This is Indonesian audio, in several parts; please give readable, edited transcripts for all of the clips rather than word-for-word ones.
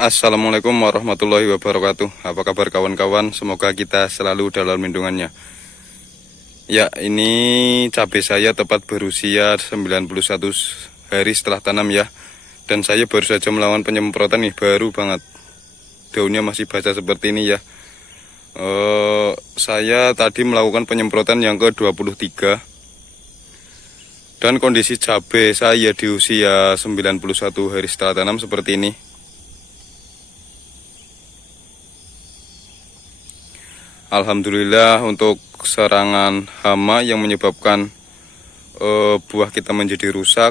Assalamualaikum warahmatullahi wabarakatuh. Apa kabar kawan-kawan? Semoga kita selalu dalam lindungannya. Ya, ini cabai saya tepat berusia 91 hari setelah tanam ya. Dan saya baru saja melakukan penyemprotan nih, baru banget. Daunnya masih basah seperti ini ya. Saya tadi melakukan penyemprotan yang ke-23. Dan kondisi cabai saya di usia 91 hari setelah tanam seperti ini. Alhamdulillah untuk serangan hama yang menyebabkan buah kita menjadi rusak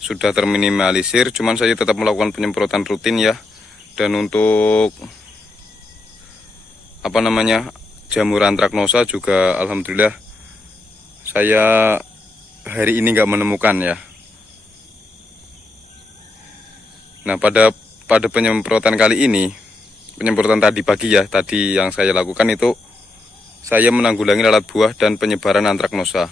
sudah terminimalisir. Cuman saya tetap melakukan penyemprotan rutin ya. Dan untuk jamur antraknosa juga alhamdulillah saya hari ini nggak menemukan ya. Nah pada penyemprotan kali ini, penyemprotan tadi pagi ya, tadi yang saya lakukan itu saya menanggulangi lalat buah dan penyebaran antraknosa.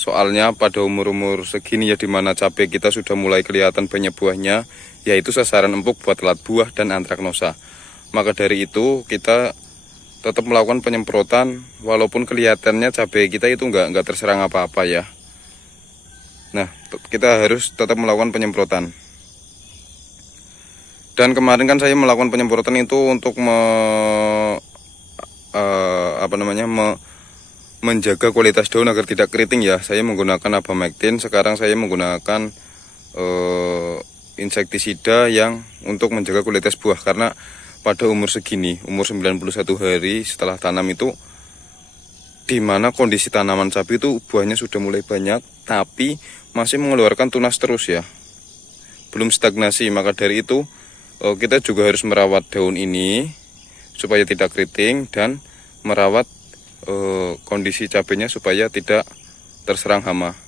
Soalnya pada umur-umur segini ya, dimana cabai kita sudah mulai kelihatan banyak buahnya, yaitu sasaran empuk buat lalat buah dan antraknosa. Maka dari itu kita tetap melakukan penyemprotan walaupun kelihatannya cabai kita itu nggak terserang apa-apa ya. Nah, kita harus tetap melakukan penyemprotan. Dan kemarin kan saya melakukan penyemprotan itu untuk menjaga kualitas daun agar tidak keriting ya. Saya menggunakan Abamectin, sekarang saya menggunakan insektisida yang untuk menjaga kualitas buah. Karena pada umur segini, umur 91 hari setelah tanam itu, dimana kondisi tanaman cabai itu buahnya sudah mulai banyak, tapi masih mengeluarkan tunas terus ya. Belum stagnasi, maka dari itu kita juga harus merawat daun ini supaya tidak keriting dan merawat kondisi cabainya supaya tidak terserang hama.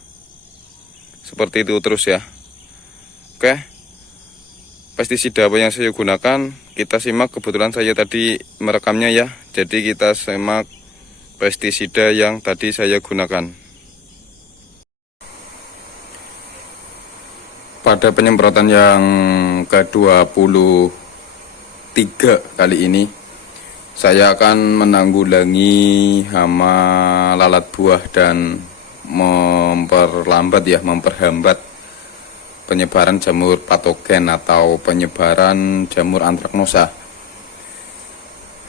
Seperti itu terus ya. Oke. Pestisida apa yang saya gunakan, kita simak. Kebetulan saya tadi merekamnya ya. Jadi kita simak pestisida yang tadi saya gunakan. Pada penyemprotan yang ke-23 kali ini, saya akan menanggulangi hama lalat buah dan memperhambat penyebaran jamur patogen atau penyebaran jamur antraknosa.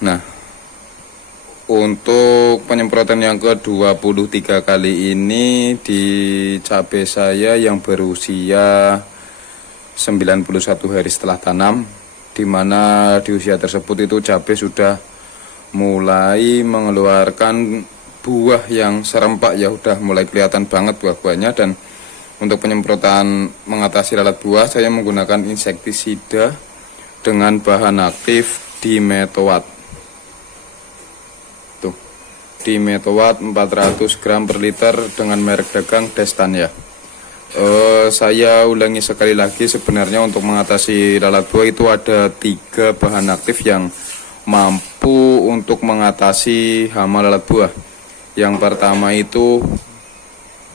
Nah, untuk penyemprotan yang ke-23 kali ini di cabai saya yang berusia 91 hari setelah tanam, di mana di usia tersebut itu cabai sudah mulai mengeluarkan buah yang serempak ya, udah mulai kelihatan banget buah-buahnya. Dan untuk penyemprotan mengatasi lalat buah, saya menggunakan insektisida dengan bahan aktif Dimetoat. Tuh, Dimetoat 400 gram per liter dengan merek dagang Destan ya. Saya ulangi sekali lagi, sebenarnya untuk mengatasi lalat buah itu ada 3 bahan aktif yang mampu untuk mengatasi hama lalat buah. Yang pertama itu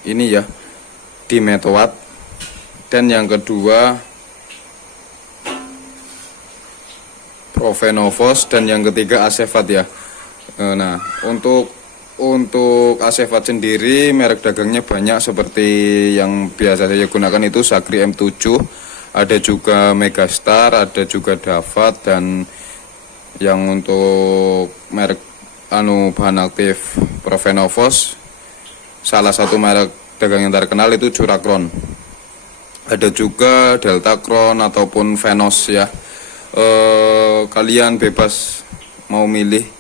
ini ya, Dimetoat, dan yang kedua Profenovos, dan yang ketiga Acefat ya. Nah, untuk Acefat sendiri merek dagangnya banyak, seperti yang biasa saya gunakan itu Sagri M7, ada juga Megastar, ada juga Davat, dan yang untuk merek bahan aktif Profenovos, salah satu merek dagang yang terkenal itu Curacron. Ada juga Deltacron ataupun Venos ya. Kalian bebas mau milih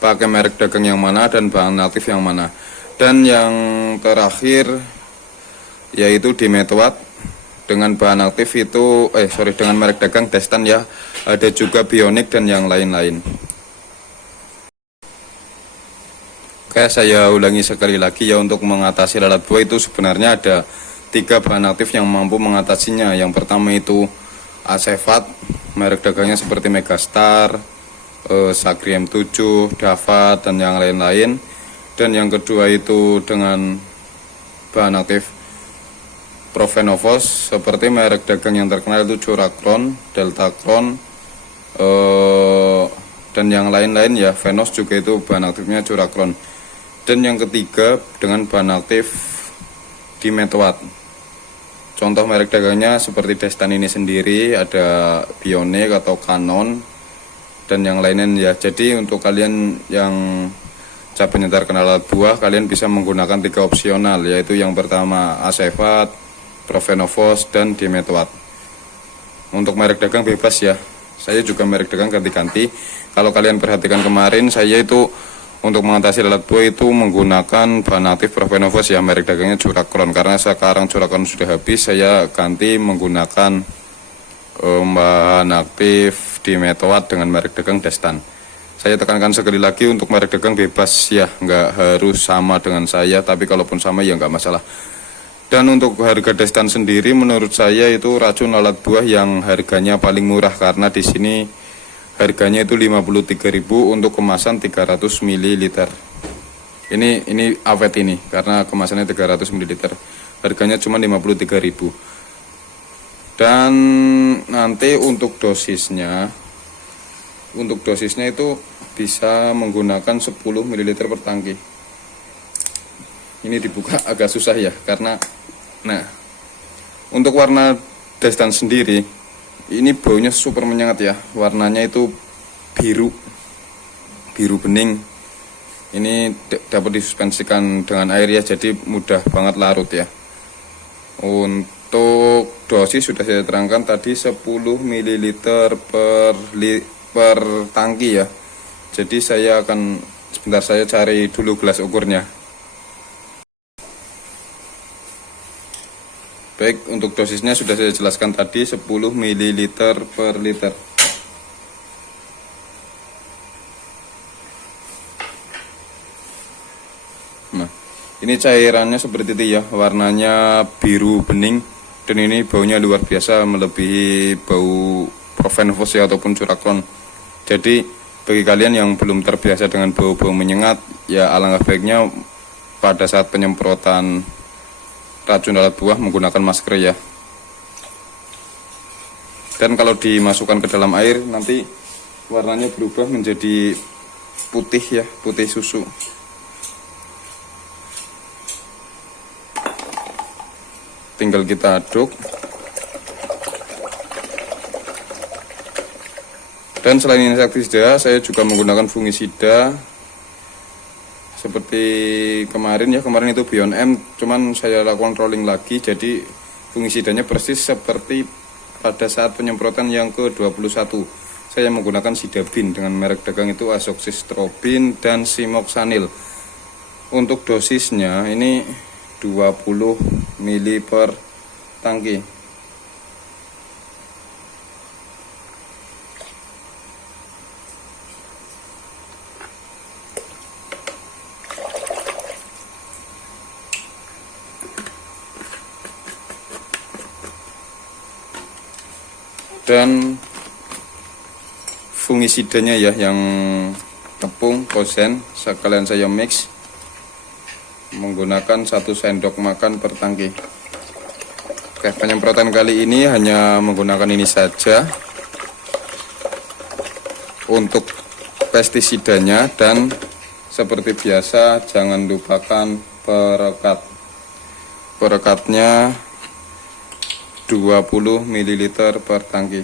pakai merek dagang yang mana dan bahan aktif yang mana. Dan yang terakhir yaitu Dimetoat dengan bahan aktif itu dengan merek dagang Destan ya. Ada juga Bionic dan yang lain-lain. Oke, saya ulangi sekali lagi ya, untuk mengatasi lalat buah itu sebenarnya ada 3 bahan aktif yang mampu mengatasinya. Yang pertama itu Acefat, merek dagangnya seperti Megastar, Sagri M7, Davat, dan yang lain-lain. Dan yang kedua itu dengan bahan aktif Profenovos, seperti merek dagang yang terkenal itu Curacron, Deltacron, dan yang lain-lain ya. Venos juga itu bahan aktifnya Curacron. Dan yang ketiga dengan bahan aktif Dimetoat. Contoh merek dagangnya seperti Destan ini sendiri, ada Bionic atau Canon, dan yang lainnya ya. Jadi untuk kalian yang cabenya terkenal alat buah, kalian bisa menggunakan 3 opsional, yaitu yang pertama Acefat, Profenovos, dan Dimetoat. Untuk merek dagang bebas ya, saya juga merek dagang ganti-ganti. Kalau kalian perhatikan kemarin, saya itu untuk mengatasi lalat buah itu menggunakan bahan aktif Profenovos ya, merek dagangnya Curacron. Karena sekarang Curacron sudah habis, saya ganti menggunakan bahan aktif Dimetoat dengan merek dagang Destan. Saya tekankan sekali lagi, untuk merek dagang bebas ya, nggak harus sama dengan saya, tapi kalaupun sama ya nggak masalah. Dan untuk harga Destan sendiri, menurut saya itu racun lalat buah yang harganya paling murah, karena di sini harganya itu 53.000 untuk kemasan 300 ml. Ini awet ini, karena kemasannya 300 ml. Harganya cuma 53.000. Dan nanti untuk dosisnya itu bisa menggunakan 10 ml per tangki. Ini dibuka agak susah ya, karena untuk warna Destan sendiri ini baunya super menyengat ya. Warnanya itu biru bening. Ini dapat disuspensikan dengan air ya, jadi mudah banget larut ya. Untuk dosis sudah saya terangkan tadi, 10 ml per tangki ya. Jadi sebentar saya cari dulu gelas ukurnya. Baik, untuk dosisnya sudah saya jelaskan tadi, 10 ml per liter. Nah, ini cairannya seperti itu ya, warnanya biru bening, dan ini baunya luar biasa, melebihi bau Profenovos ya, ataupun Curacron. Jadi bagi kalian yang belum terbiasa dengan bau-bau menyengat, ya alangkah baiknya pada saat penyemprotan racun lalat buah menggunakan masker ya. Dan kalau dimasukkan ke dalam air, nanti warnanya berubah menjadi putih ya, putih susu. Tinggal kita aduk. Dan selain insektisida, saya juga menggunakan fungisida seperti kemarin ya. Kemarin itu Bion M, cuman saya lakukan rolling lagi, jadi fungisidanya persis seperti pada saat penyemprotan yang ke-21. Saya menggunakan Sidabin dengan merek dagang itu Azoxystrobin dan Simoxanil. Untuk dosisnya ini 20 ml per tangki. Dan fungisidanya ya, yang tepung kozen, sekalian saya mix menggunakan 1 sendok makan per tangki. Oke, penyemprotan kali ini hanya menggunakan ini saja untuk pestisidanya. Dan seperti biasa, jangan lupakan perekat. Perekatnya 20 ml per tangki.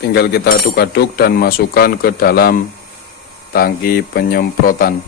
Tinggal kita aduk-aduk dan masukkan ke dalam tangki penyemprotan.